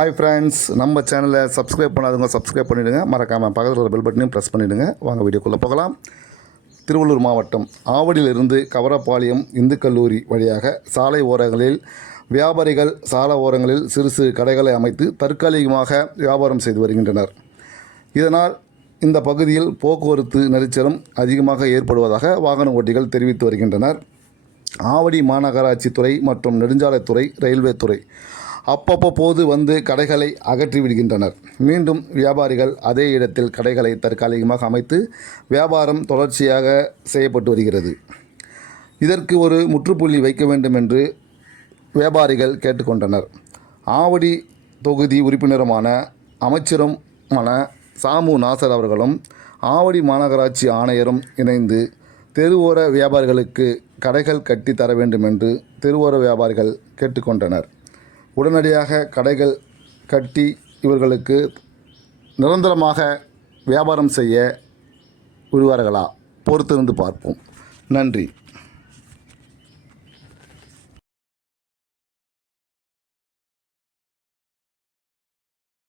Hi friends, நம்ம சேனலை subscribe பண்ணாதவங்க சப்ஸ்கிரைப் பண்ணிவிடுங்க. மறக்காமல் பக்கத்தில் ஒரு பெல் பட்டனையும் ப்ரெஸ் பண்ணிவிடுங்க. வாங்க வீடியோக்குள்ளே போகலாம். திருவள்ளூர் மாவட்டம் ஆவடியிலிருந்து கவரப்பாளையம் இந்து கல்லூரி வழியாக சாலை ஓரங்களில் வியாபாரிகள் சாலை ஓரங்களில் சிறு சிறு கடைகளை அமைத்து தற்காலிகமாக வியாபாரம் செய்து வருகின்றனர். இதனால் இந்த பகுதியில் போக்குவரத்து நெரிசலும் அதிகமாக ஏற்படுவதாக வாகன ஓட்டிகள் தெரிவித்து வருகின்றனர். ஆவடி மாநகராட்சி துறை மற்றும் நெடுஞ்சாலைத்துறை, ரயில்வே துறை அப்பப்போது வந்து கடைகளை அகற்றி விடுகின்றனர். மீண்டும் வியாபாரிகள் அதே இடத்தில் கடைகளை தற்காலிகமாக அமைத்து வியாபாரம் தொடர்ச்சியாக செய்யப்பட்டு வருகிறது. இதற்கு ஒரு முற்றுப்புள்ளி வைக்க வேண்டும் என்று வியாபாரிகள் கேட்டுக்கொண்டனர். ஆவடி தொகுதி உறுப்பினருமான அமைச்சருமான சாமு நாசர் அவர்களும் ஆவடி மாநகராட்சி ஆணையரும் இணைந்து தெருவோர வியாபாரிகளுக்கு கடைகள் கட்டி தர வேண்டும் என்று தெருவோர வியாபாரிகள் கேட்டுக்கொண்டனர். உடனடியாக கடைகள் கட்டி இவர்களுக்கு நிரந்தரமாக வியாபாரம் செய்ய விடுவார்களா? பொறுத்திருந்து பார்ப்போம். நன்றி.